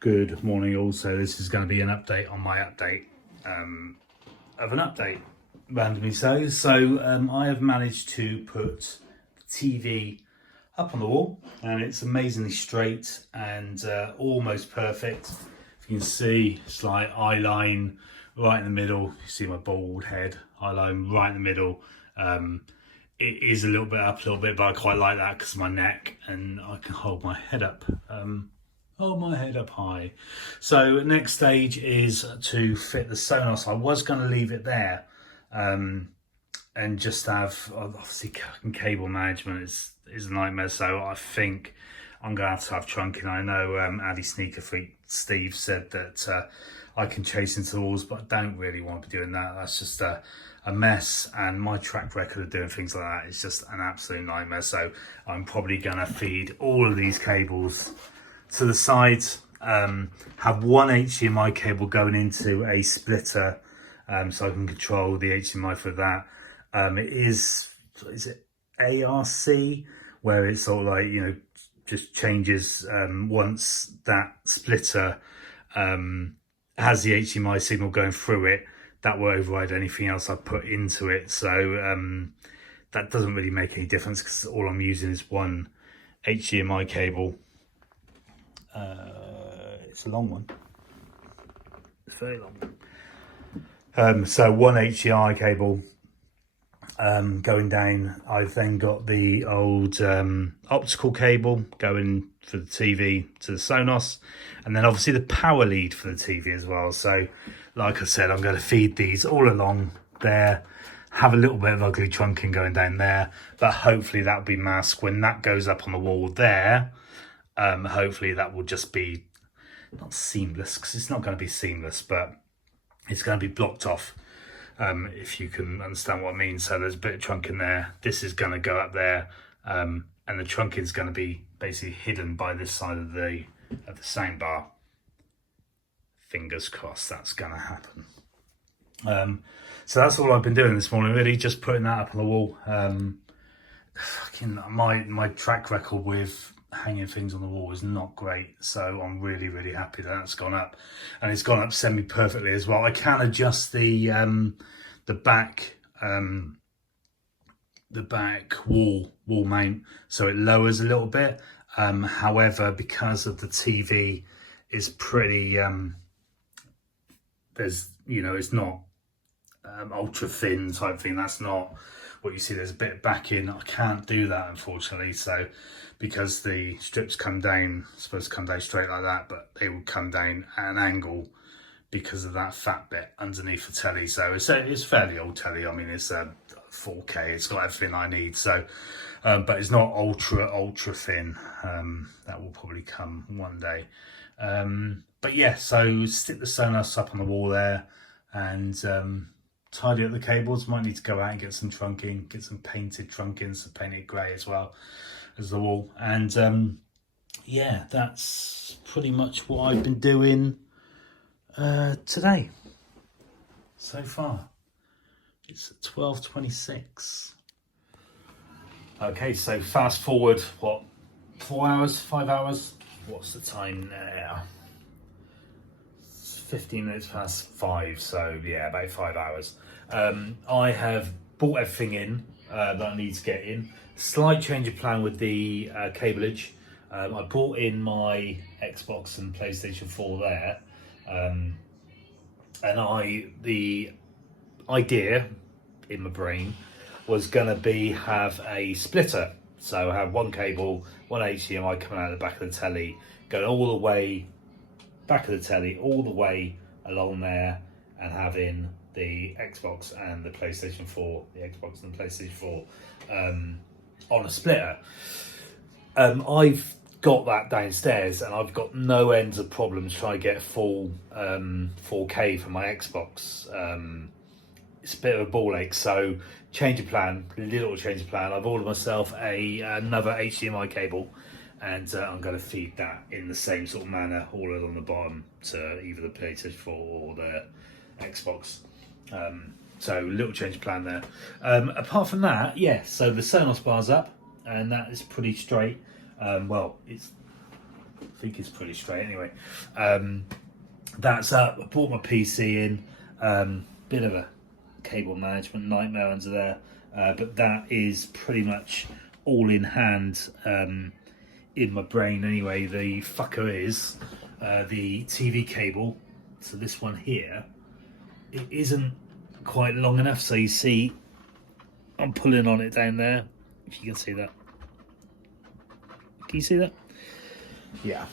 Good morning all. So this is going to be an update on my update of an update, randomly so. I have managed to put the TV up on the wall and it's amazingly straight and almost perfect. If you can see, it's like eye line right in the middle. You see my bald head, eye line right in the middle. It is a little bit up, a little bit, but I quite like that because of my neck and I can hold my head up. Hold my head up high. So next stage is to fit the Sonos. I was going to leave it there and just have, obviously cable management is a nightmare, so I think I'm going to have trunking. I know Addy Sneaker Freak Steve said that I can chase into the walls, but I don't really want to be doing that. That's just a mess, and my track record of doing things like that is just an absolute nightmare. So I'm probably going to feed all of these cables to the sides, have one HDMI cable going into a splitter, so I can control the HDMI for that. Is it ARC, where it's sort of like, you know, just changes once that splitter has the HDMI signal going through it, that will override anything else I put into it. So that doesn't really make any difference because all I'm using is one HDMI cable. It's a long one. It's a very long. So one HDMI cable going down. I've then got the old optical cable going for the TV to the Sonos, and then obviously the power lead for the TV as well. So like I said, I'm going to feed these all along there, have a little bit of ugly trunking going down there, but hopefully that'll be masked when that goes up on the wall there. Hopefully that will just be not seamless, because it's not going to be seamless, but it's going to be blocked off, if you can understand what I mean. So there's a bit of trunk in there, this is going to go up there, and the trunking is going to be basically hidden by this side of the sound bar. Fingers crossed that's going to happen. So that's all I've been doing this morning, really, just putting that up on the wall. My track record with hanging things on the wall is not great, so I'm really happy that that's gone up, and it's gone up semi perfectly as well. I can adjust the back wall mount so it lowers a little bit. However, because of the TV is pretty there's, you know, it's not ultra thin type thing, that's not what you see. There's a bit of backing. I can't do that, unfortunately. So because the strips come down, supposed to come down straight like that, but they will come down at an angle because of that fat bit underneath the telly. So it's fairly old telly. I mean, it's 4K. It's got everything I need. So, but it's not ultra thin. That will probably come one day. But yeah, so stick the Sonos up on the wall there, and tidy up the cables. Might need to go out and get some trunking, get some painted trunking, so paint it grey as well as the wall. And yeah, that's pretty much what I've been doing today so far. It's 12:26. Okay, so fast forward, what, 4 hours, 5 hours? What's the time now? 15 minutes past 5, so yeah, about 5 hours. I have bought everything in that I need to get in. Slight change of plan with the cableage. I bought in my Xbox and PlayStation 4 there, and the idea in my brain was gonna be have a splitter. So have one cable, one HDMI coming out of the back of the telly, going all the way back of the telly, all the way along there, and having the Xbox and the PlayStation 4, on a splitter. I've got that downstairs, and I've got no ends of problems trying to get full 4K for my Xbox. It's a bit of a ball ache, so change of plan, little change of plan. I've ordered myself another HDMI cable, and I'm going to feed that in the same sort of manner, all along the bottom to either the PlayStation 4 or the Xbox. So little change of plan there. Apart from that, yeah, so the Sonos bar's up, and that is pretty straight. Well, it's I think it's pretty straight anyway. That's up. I brought my PC in. Bit of a cable management nightmare under there, but that is pretty much all in hand in my brain anyway. The fucker is the TV cable. So this one here, it isn't quite long enough. So you see, I'm pulling on it down there. If you can see that. Can you see that? Yeah.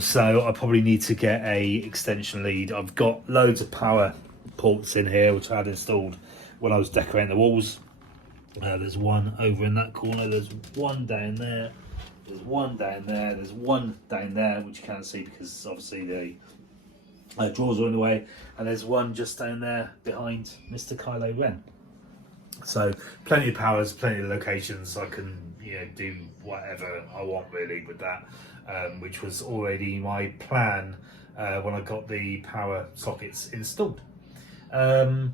So I probably need to get a extension lead. I've got loads of power ports in here which I had installed when I was decorating the walls. There's one over in that corner, there's one down there, there's one down there, there's one down there which you can't see because obviously the drawers are in the way, and there's one just down there behind Mr. Kylo Ren. So plenty of powers, plenty of locations. I can do whatever I want really with that, which was already my plan when I got the power sockets installed. So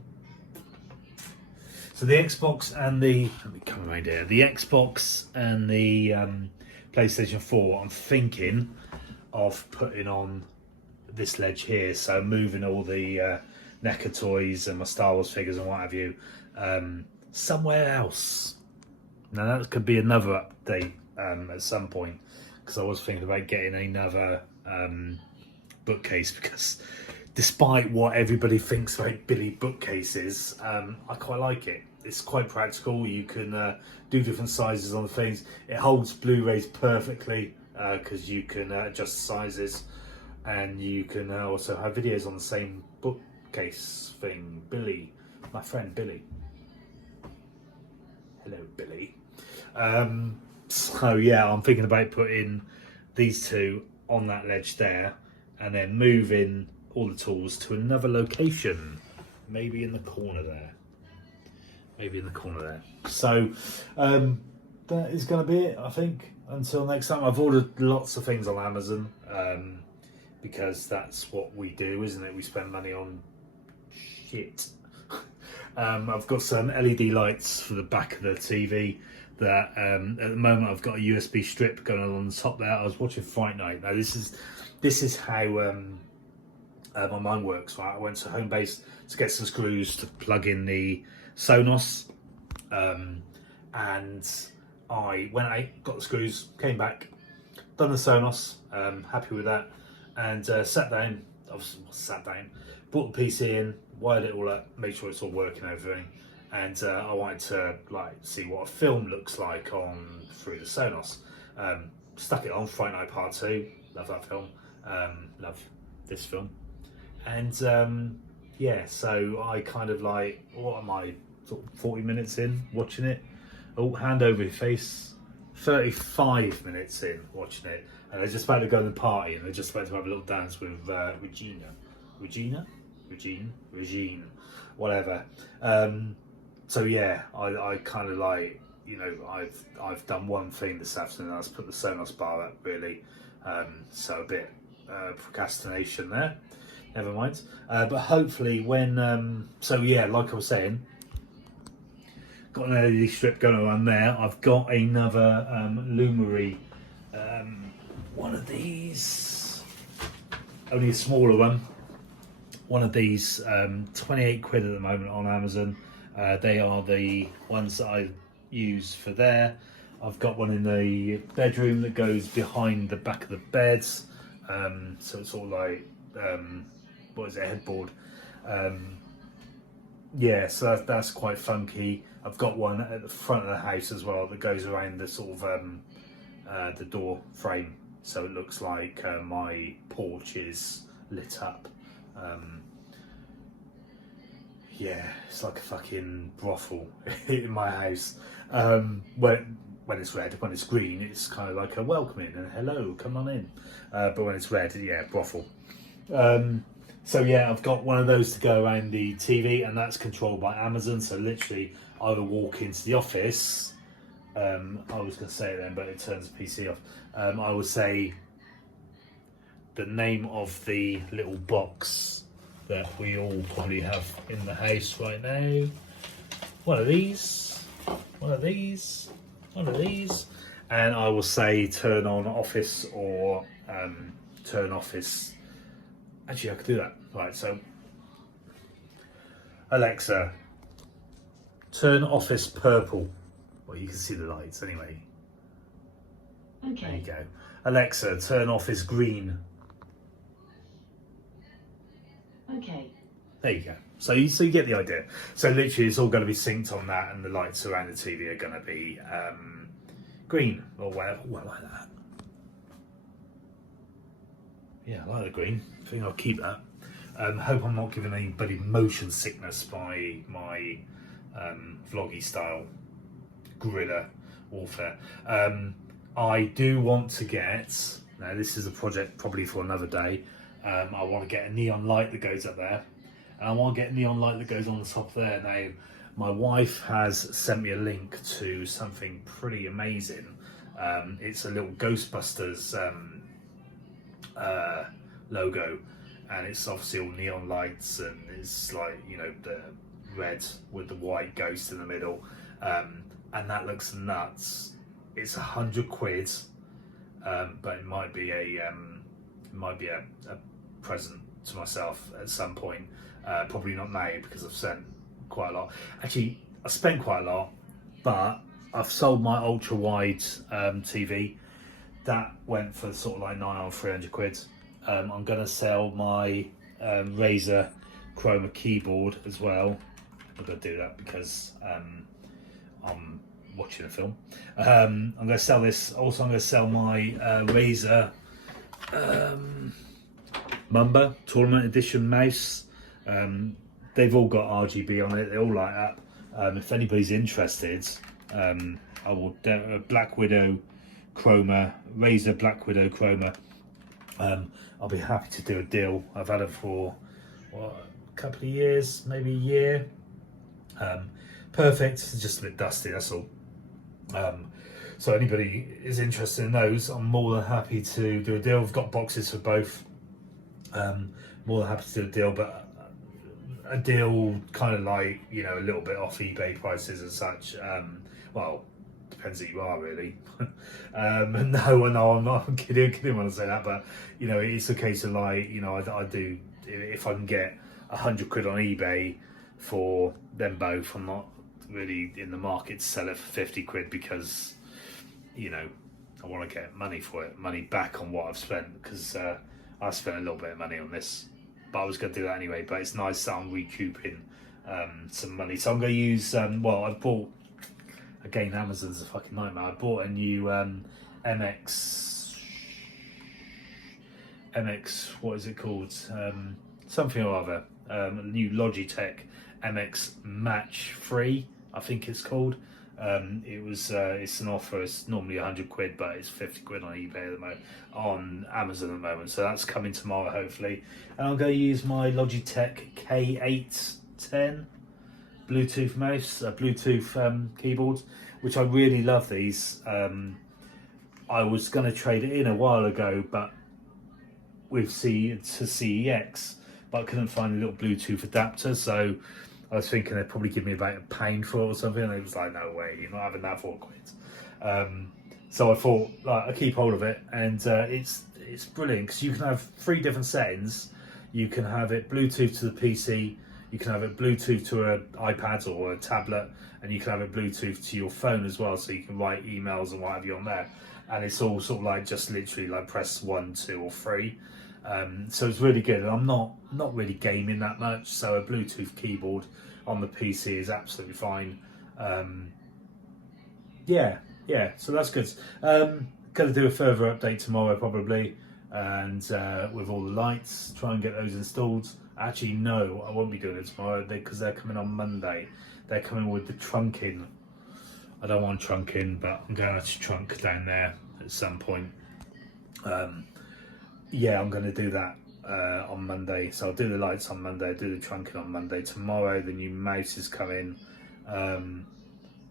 the Xbox and the, let me come around here, the Xbox and the PlayStation 4, I'm thinking of putting on this ledge here, so moving all the NECA toys and my Star Wars figures and what have you somewhere else. Now that could be another update at some point, because I was thinking about getting another bookcase, because despite what everybody thinks about Billy bookcases, I quite like it. It's quite practical. You can do different sizes on the things. It holds Blu-rays perfectly because you can adjust the sizes, and you can also have videos on the same bookcase thing. Billy, my friend Billy. Hello, Billy. So yeah, I'm thinking about putting these two on that ledge there, and then moving all the tools to another location, maybe in the corner there. Maybe in the corner there. So that is going to be it, I think. Until next time, I've ordered lots of things on Amazon because that's what we do, isn't it? We spend money on shit. I've got some LED lights for the back of the TV that at the moment I've got a USB strip going on the top there. I was watching Fright Night. Now this is how my mind works, right? I went to Homebase to get some screws to plug in the Sonos, and I went out, got the screws, came back, done the Sonos, happy with that, and sat down, brought the PC in, wired it all up, made sure it's all working and everything, and I wanted to see what a film looks like through the Sonos. Stuck it on, Fright Night Part 2, love that film, love this film. And yeah, so I kind of what am I, sort of 40 minutes in watching it? Oh, hand over your face. 35 minutes in watching it, and they're just about to go to the party, and they're just about to have a little dance with Regine, whatever. So yeah, I kind of I've done one thing this afternoon. That's put the Sonos bar up really. So a bit procrastination there. Never mind. But hopefully when so yeah, like I was saying, got an LED strip going on there. I've got another Lumery, one of these, only a smaller one. One of these, 28 quid at the moment on Amazon. They are the ones that I use for there. I've got one in the bedroom that goes behind the back of the beds. So it's all what is it, headboard. Yeah, so that's quite funky. I've got one at the front of the house as well that goes around the sort of the door frame, so it looks like my porch is lit up. Yeah, it's like a fucking brothel in my house. When it's red, when it's green, it's kind of like a welcoming and hello, come on in. But when it's red, yeah, brothel. So yeah, I've got one of those to go around the TV, and that's controlled by Amazon. So literally, I would walk into the office. I was going to say it then, but it turns the PC off. I would say the name of the little box that we all probably have in the house right now. One of these, one of these, one of these. And I will say turn on Office or turn office. Actually, I could do that. Right, so Alexa, turn office purple. Well, you can see the lights anyway. Okay. There you go. Alexa, turn office green. Okay. There you go. So you get the idea. So literally, it's all going to be synced on that, and the lights around the TV are going to be green or whatever. Oh, I like that. Yeah, I like the green. I think I'll keep that. Hope I'm not giving anybody motion sickness by my vloggy style guerrilla warfare. I do want to get, now this is a project probably for another day, I want to get a neon light that goes up there, and I want to get a neon light that goes on the top there. Now, my wife has sent me a link to something pretty amazing. It's a little Ghostbusters logo, and it's obviously all neon lights, and it's like, you know, the red with the white ghost in the middle, and that looks nuts. It's £100, but it might be a present to myself at some point. Probably not now, because I've spent quite a lot. Actually, I spent quite a lot, but I've sold my ultra wide TV. That went for sort of like £300. I'm going to sell my Razer Chroma keyboard as well. I'm going to do that because I'm watching a film. I'm going to sell this. Also, I'm going to sell my Razer Mamba Tournament Edition mouse. They've all got RGB on it. They all light up. If anybody's interested, I will Black Widow Chroma, Razer Black Widow Chroma. I'll be happy to do a deal. I've had it for a couple of years, maybe a year. Perfect. It's just a bit dusty, that's all. So anybody is interested in those, I'm more than happy to do a deal. I've got boxes for both. More than happy to do a deal, but a deal kind of like, you know, a little bit off eBay prices and such. Well, depends who you are, really. No, I'm not. I'm kidding when I say that, but you know, it's a case of like, you know, I do, if I can get £100 on eBay for them both, I'm not really in the market to sell it for £50 because, you know, I want to get money for it, money back on what I've spent, because I spent a little bit of money on this, but I was going to do that anyway. But it's nice that I'm recouping some money, so I'm going to use well, I've bought, again, Amazon's a fucking nightmare. I bought a new MX, what is it called, something or other, a new Logitech MX Match 3, I think it's called. It was it's an offer. It's normally £100, but it's £50 on eBay at the moment, on Amazon at the moment. So that's coming tomorrow, hopefully. And I'm going to use my Logitech K810 Bluetooth mouse, Bluetooth keyboards, which I really love these. I was going to trade it in a while ago, but with CEX, but I couldn't find a little Bluetooth adapter, so I was thinking they'd probably give me about £1 for it or something, and it was like, no way, you're not having that for £4. So I thought, like, I'll keep hold of it, and it's brilliant, because you can have 3 different settings. You can have it Bluetooth to the PC, you can have it Bluetooth to an iPad or a tablet, and you can have it Bluetooth to your phone as well, so you can write emails and what have you on there. And it's all sort of like just literally like press 1, 2 or 3. So it's really good. And I'm not really gaming that much, so a Bluetooth keyboard on the PC is absolutely fine. Yeah, so that's good. Gonna do a further update tomorrow probably, and with all the lights, try and get those installed. Actually, no, I won't be doing it tomorrow because they're coming on Monday. They're coming with the trunking. I don't want trunking, but I'm going to trunk down there at some point. Yeah, I'm going to do that on Monday. So I'll do the lights on Monday, do the trunking on Monday. Tomorrow, the new mouse is coming.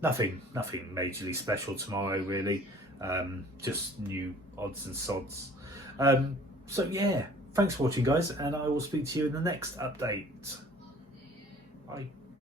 Nothing majorly special tomorrow, really. Just new odds and sods. So yeah, thanks for watching, guys, and I will speak to you in the next update. Bye.